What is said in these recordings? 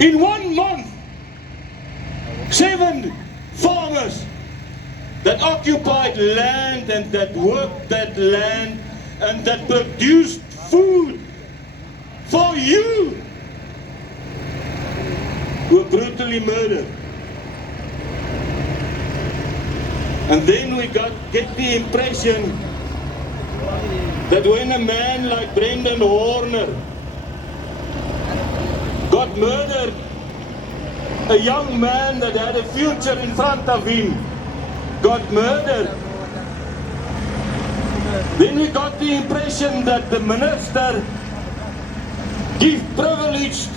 In 1 month, 7 farmers that occupied land and that worked that land and that produced food for you were brutally murdered. And then we get the impression that when a man like Brendan Horner got murdered, a young man that had a future in front of him got murdered, then we got the impression that the minister give privileged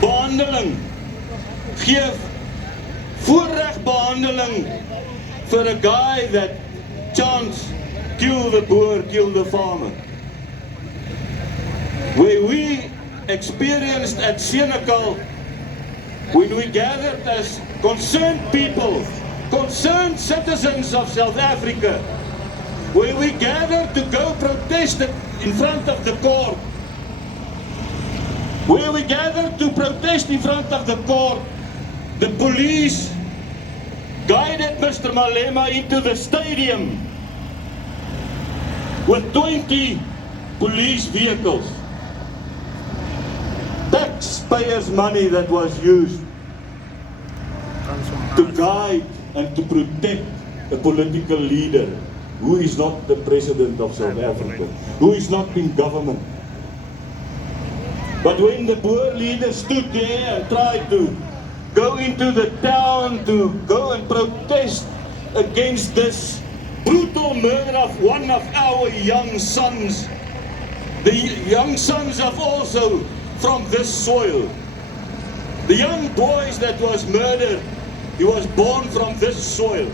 behandeling, geef voorregbehandeling for a guy that chants kill the boer, kill the farmer. Where we experienced at Senekal, when we gathered as concerned people, concerned citizens of South Africa, where we gathered to go protest in front of the court, where we gathered to protest in front of the court, the police guided Mr. Malema into the stadium with 20 police vehicles. Taxpayers' money that was used to guide and to protect a political leader who is not the president of South Africa, who is not in government. But when the Boer leaders stood there and tried to go into the town to go and protest against this brutal murder of one of our young sons, the young sons of also from this soil, the young boys that was murdered, he was born from this soil.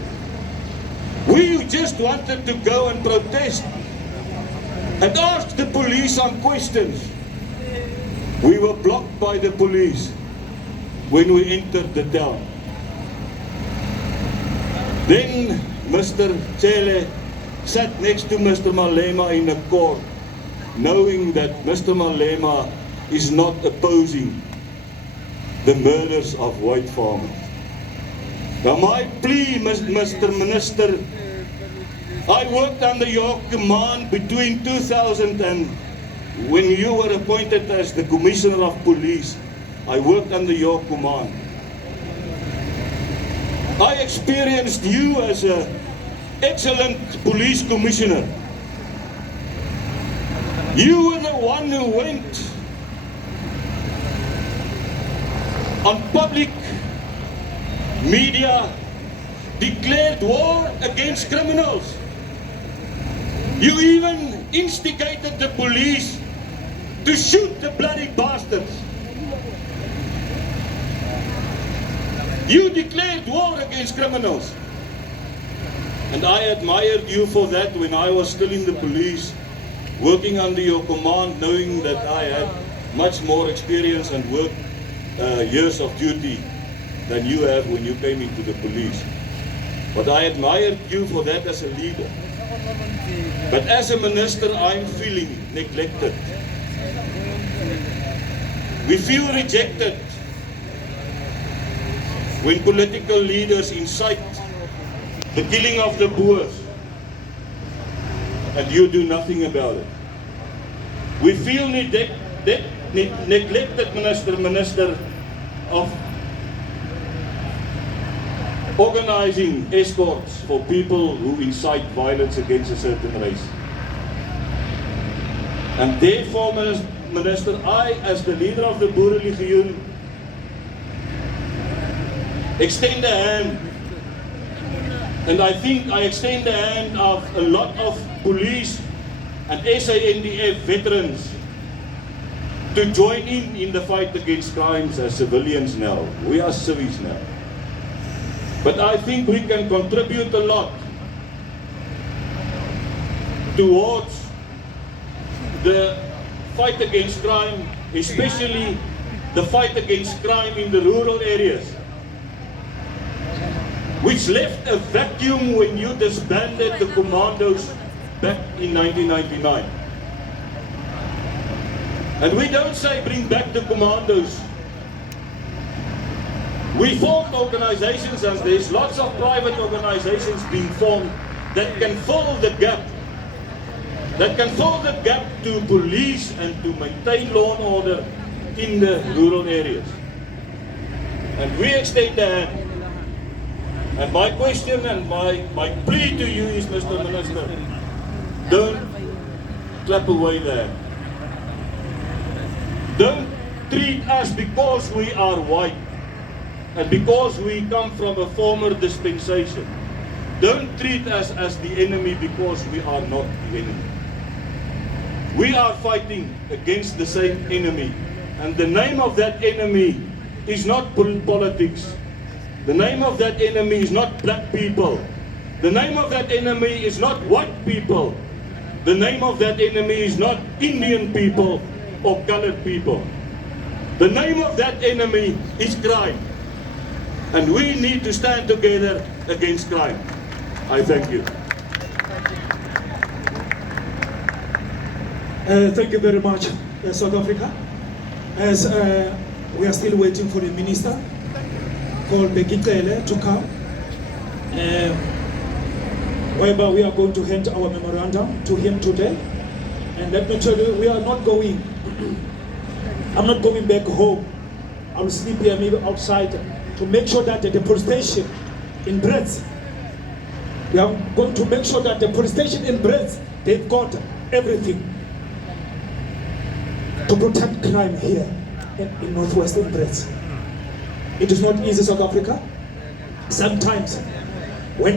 We just wanted to go and protest and ask the police some questions. We were blocked by the police when we entered the town. Then Mr. Cele sat next to Mr. Malema in a court, knowing that Mr. Malema is not opposing the murders of white farmers. Now my plea, Mr. Minister, I worked under your command between 2000 and when you were appointed as the Commissioner of Police, I worked under your command. I experienced you as an excellent police commissioner. You were the one who went on public media, declared war against criminals. You even instigated the police to shoot the bloody bastards. You declared war against criminals. And I admired you for that when I was still in the police, working under your command, knowing that I had much more experience and work years of duty than you have when you came into the police. But I admired you for that as a leader. But as a minister, I'm feeling neglected. We feel rejected when political leaders incite the killing of the Boers and you do nothing about it. We feel neglected, Minister, of organizing escorts for people who incite violence against a certain race. And therefore, Minister, I, as the leader of the Boer Legioen, extend a hand, and I think I extend the hand of a lot of police and SANDF veterans to join in the fight against crimes as civilians now. We are civvies now. But I think we can contribute a lot towards the fight against crime, especially the fight against crime in the rural areas, which left a vacuum when you disbanded the commandos back in 1999. And we don't say bring back the commandos. We formed organizations, and there's lots of private organizations being formed that can fill the gap. That can fill the gap to police and to maintain law and order in the rural areas. And we extend a hand. And my question and my plea to you is, Mr. Minister, don't clap away there. Don't treat us because we are white and because we come from a former dispensation. Don't treat us as the enemy because we are not the enemy. We are fighting against the same enemy. And the name of that enemy is not politics. The name of that enemy is not black people. The name of that enemy is not white people. The name of that enemy is not Indian people or colored people. The name of that enemy is crime. And we need to stand together against crime. I thank you. Thank you very much, South Africa. As we are still waiting for the minister called Begitele to come, whereby we are going to hand our memorandum to him today. And let me tell you, we are not going, I'm not going back home. I will sleep here maybe outside to make sure that the police station in Brits, we are going to make sure that the police station in Brits, they've got everything to protect crime here in northwestern Brits. It is not easy, South Africa. Sometimes when